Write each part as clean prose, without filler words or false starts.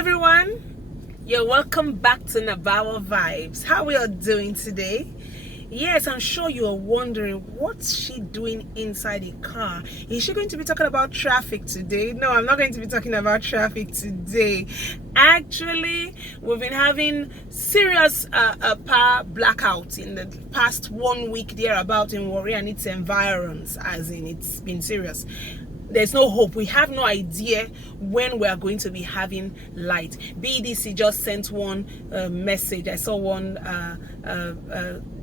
everyone, you're welcome back to Nabawa Vibes. How are you all doing today? Yes, I'm sure you're wondering, what's she doing inside the car? Is she going to be talking about traffic today? No, I'm not going to be talking about traffic today. Actually, we've been having serious power blackouts in the past 1 week thereabout in Warri and its environs, as in it's been serious. There's no hope. We have no idea when we are going to be having light. BDC just sent one message. I saw one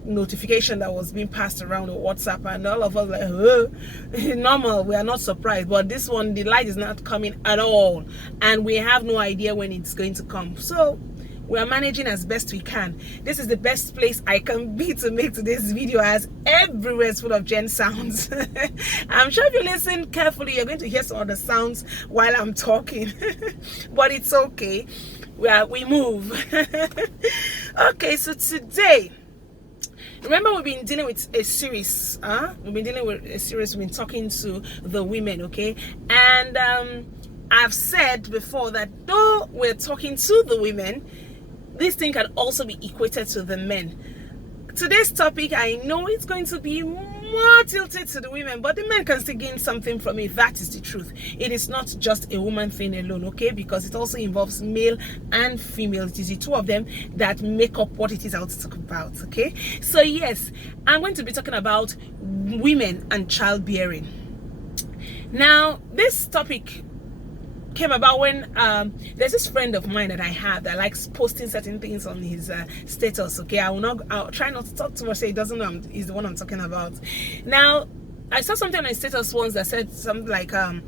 notification that was being passed around on WhatsApp, and all of us like, normal. We are not surprised, but this one, the light is not coming at all, and we have no idea when it's going to come. So we are managing as best we can. This is the best place I can be to make today's video, as everywhere is full of gen sounds. I'm sure if you listen carefully, you're going to hear some of the sounds while I'm talking. But it's okay. We move. Okay, so today, remember we've been dealing with a series. We've been talking to the women, okay? And I've said before that though we're talking to the women, this thing can also be equated to the men. Today's topic, I know it's going to be more tilted to the women, but the men can still gain something from it. That is the truth. It is not just a woman thing alone, okay? Because it also involves male and female. It is the two of them that make up what it is I want to talk about, okay? So yes, I'm going to be talking about women and childbearing. Now, this topic came about when there's this friend of mine that I have that likes posting certain things on his status, okay? I'll try not to talk too much so he doesn't know he's the one I'm talking about. Now, I saw something on his status once that said something like a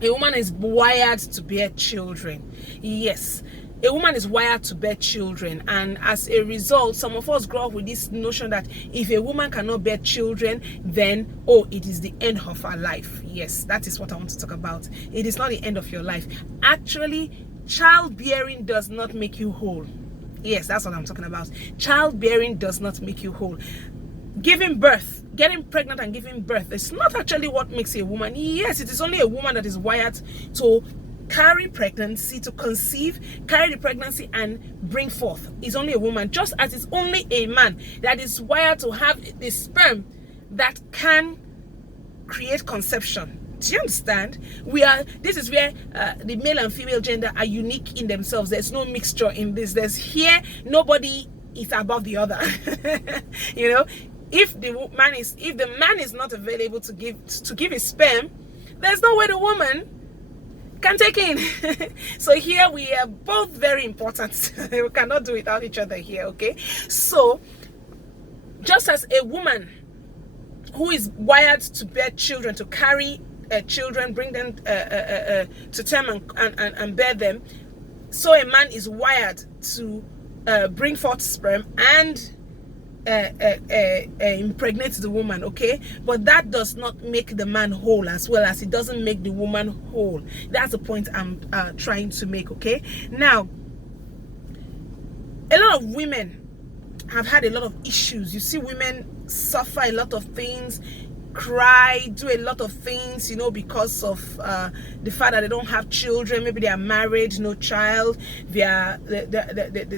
woman is wired to bear children. Yes, a woman is wired to bear children, and as a result, some of us grow up with this notion that if a woman cannot bear children, then it is the end of her life. Yes, that is what I want to talk about. It is not the end of your life. Actually, childbearing does not make you whole. Yes, that's what I'm talking about. Childbearing does not make you whole. Giving birth, getting pregnant and giving birth is not actually what makes a woman. Yes, it is only a woman that is wired to carry pregnancy, to conceive, carry the pregnancy and bring forth. Is only a woman, just as it's only a man that is wired to have the sperm that can create conception. Do you understand? This is where the male and female gender are unique in themselves. There's no mixture in this. Nobody is above the other. You know, if the man is not available to give his sperm, there's no way the woman can take in. So here we are both very important. We cannot do without each other here, okay? So just as a woman who is wired to bear children, to carry children, bring them to term and bear them, so a man is wired to bring forth sperm and impregnate the woman, okay? But that does not make the man whole, as well as it doesn't make the woman whole. That's the point I'm trying to make, okay? Now, a lot of women have had a lot of issues. You see women suffer a lot of things, cry, do a lot of things, you know, because of the fact that they don't have children. Maybe they are married, no child.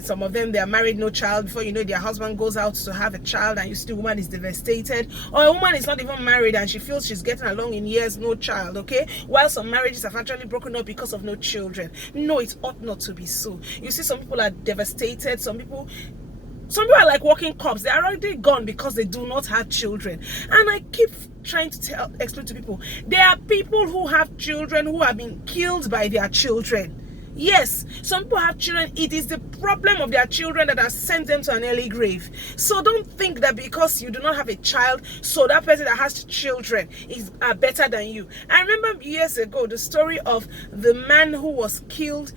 Some of them, they are married, no child. Before you know, their husband goes out to have a child, and you see the woman is devastated. Or a woman is not even married and she feels she's getting along in years, no child, okay? While some marriages have actually broken up because of no children. No, it ought not to be so. You see, some people are devastated. Some people are like walking corpse. They are already gone because they do not have children. And I keep trying to explain to people, there are people who have children who have been killed by their children. Yes, some people have children. It is the problem of their children that has sent them to an early grave. So don't think that because you do not have a child, so that person that has children is better than you. I remember years ago the story of the man who was killed.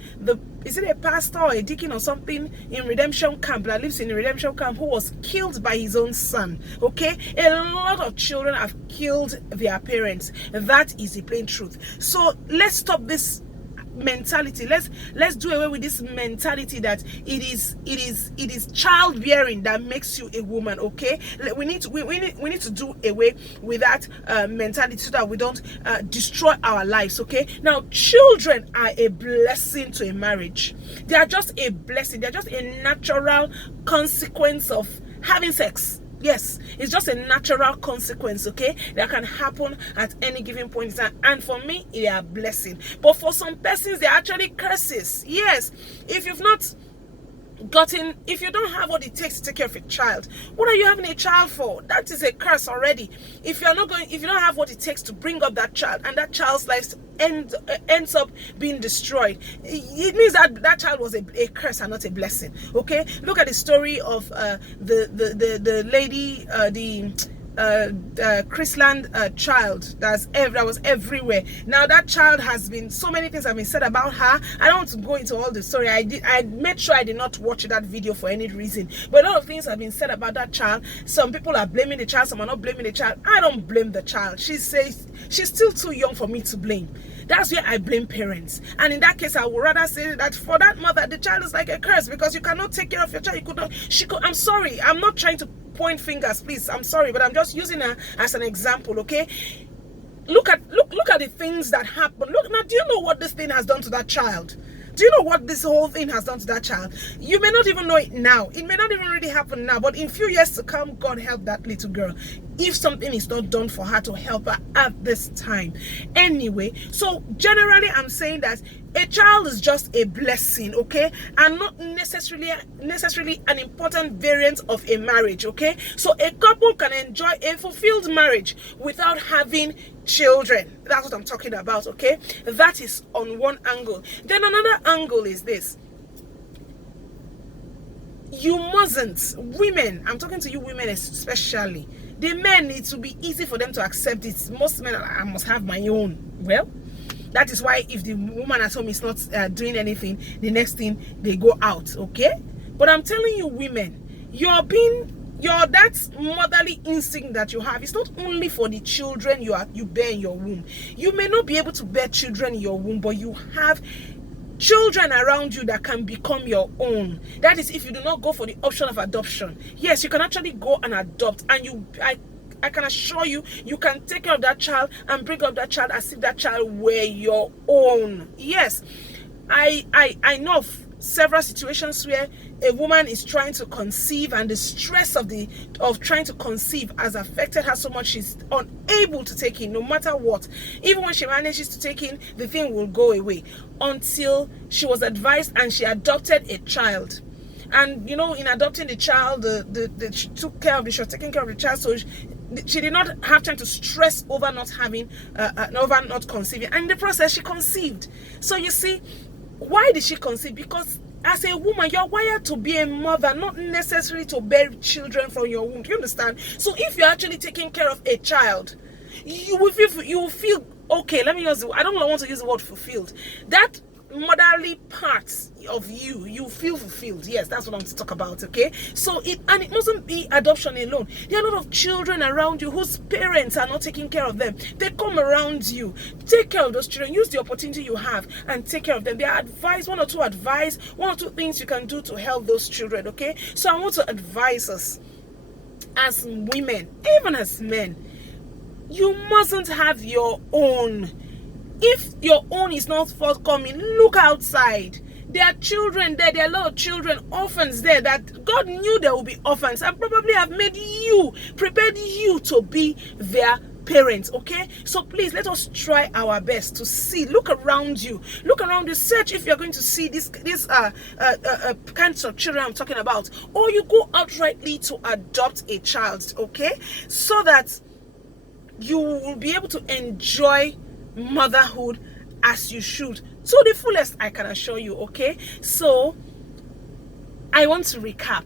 Is it a pastor or a deacon or something in redemption camp that lives in a redemption camp, who was killed by his own son? Okay, a lot of children have killed their parents. That is the plain truth. So let's stop this mentality. Let's do away with this mentality that it is childbearing that makes you a woman. Okay, we need to do away with that mentality so that we don't destroy our lives. Okay, now children are a blessing to a marriage. They are just a blessing. They're just a natural consequence of having sex. Yes, it's just a natural consequence, okay, that can happen at any given point in time. And for me, they are a blessing. But for some persons, they're actually curses. Yes, if you don't have what it takes to take care of a child, what are you having a child for? That is a curse already. If you don't have what it takes to bring up that child, and that child's life ends up being destroyed, it means that child was a curse and not a blessing. Okay, look at the story of the lady, Chrisland child that was everywhere. Now that child has been, so many things have been said about her. I don't want to go into all the story. I made sure I did not watch that video for any reason, but a lot of things have been said about that child. Some people are blaming the child, some are not blaming the child. I don't blame the child. She says she's still too young for me to blame. That's where I blame parents. And in that case, I would rather say that for that mother, the child is like a curse, because you cannot take care of your child. I'm sorry, I'm not trying to point fingers, please. I'm sorry, but I'm just using her as an example, okay? Look at the things that happen. Look now, do you know what this thing has done to that child? Do you know what this whole thing has done to that child? You may not even know it now. It may not even really happen now, but in a few years to come, God help that little girl if something is not done for her to help her at this time. Anyway, so generally I'm saying that a child is just a blessing, okay, and not necessarily an important variant of a marriage, okay? So a couple can enjoy a fulfilled marriage without having children. That's what I'm talking about, okay? That is on one angle. Then another angle is this: you mustn't, women, I'm talking to you women especially, the men need to be easy for them to accept it. Most men, I must have my own. Well, that is why if the woman at home is not doing anything, the next thing they go out, okay? But I'm telling you, women, that motherly instinct that you have is not only for the children you bear in your womb. You may not be able to bear children in your womb, but you have children around you that can become your own. That is if you do not go for the option of adoption. Yes, you can actually go and adopt, and I can assure you, you can take care of that child and bring up that child as if that child were your own. Yes, I know of several situations where a woman is trying to conceive, and the stress of trying to conceive has affected her so much she's unable to take in no matter what. Even when she manages to take in, the thing will go away, until she was advised and she adopted a child. And you know, in adopting the child, she was taking care of the child, so she did not have time to stress over not having over not conceiving, and in the process she conceived. So you see, why did she conceive? Because as a woman, you're wired to be a mother, not necessarily to bear children from your womb. Do you understand? So if you're actually taking care of a child, you will feel okay. I don't want to use the word fulfilled. That motherly parts of you feel fulfilled. Yes, that's what I'm to talk about, okay? So it mustn't be adoption alone. There are a lot of children around you whose parents are not taking care of them. They come around you. Take care of those children. Use the opportunity you have and take care of them. There are one or two things you can do to help those children, okay? So I want to advise us as women, even as men, you mustn't have your own. If your own is not forthcoming, look outside. There are children there. There are a lot of children, orphans there, that God knew there will be orphans and probably have prepared you to be their parents, okay? So please, let us try our best to see. Look around you. Search if you're going to see these kinds of children I'm talking about, or you go outrightly to adopt a child, okay? So that you will be able to enjoy motherhood as you should, to the fullest, I can assure you, okay? So I want to recap.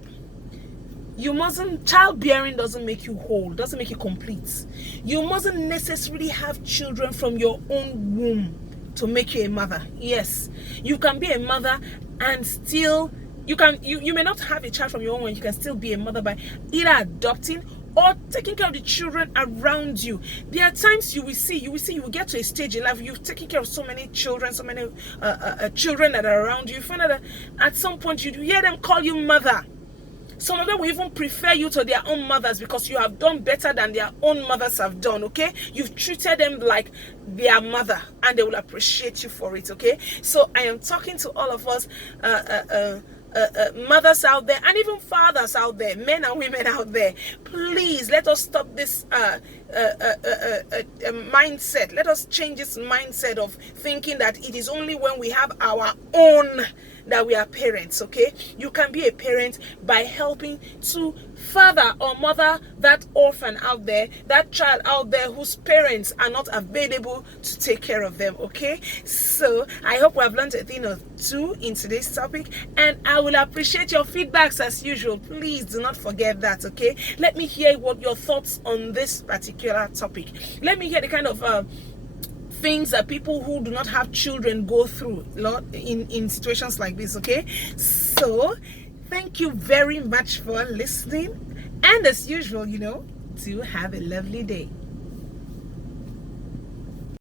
Childbearing doesn't make you whole, doesn't make you complete. You mustn't necessarily have children from your own womb to make you a mother. Yes, you can be a mother and still you may not have a child from your own womb. You can still be a mother by either adopting or taking care of the children around you. There are times you will get to a stage in life, you've taken care of so many children, so many children that are around you. You find out that at some point you hear them call you mother. Some of them will even prefer you to their own mothers because you have done better than their own mothers have done, okay? You've treated them like their mother, and they will appreciate you for it, okay? So I am talking to all of us, mothers out there, and even fathers out there, men and women out there. Please let us stop this mindset. Let us change this mindset of thinking that it is only when we have our own that we are parents, okay? You can be a parent by helping to father or mother that orphan out there, that child out there whose parents are not available to take care of them, okay? So I hope we have learned a thing or two in today's topic, and I will appreciate your feedbacks as usual. Please do not forget that, okay? Let me hear what your thoughts on this particular topic. Let me hear the kind of things that people who do not have children go through in situations like this, okay? So thank you very much for listening, and as usual, do have a lovely day.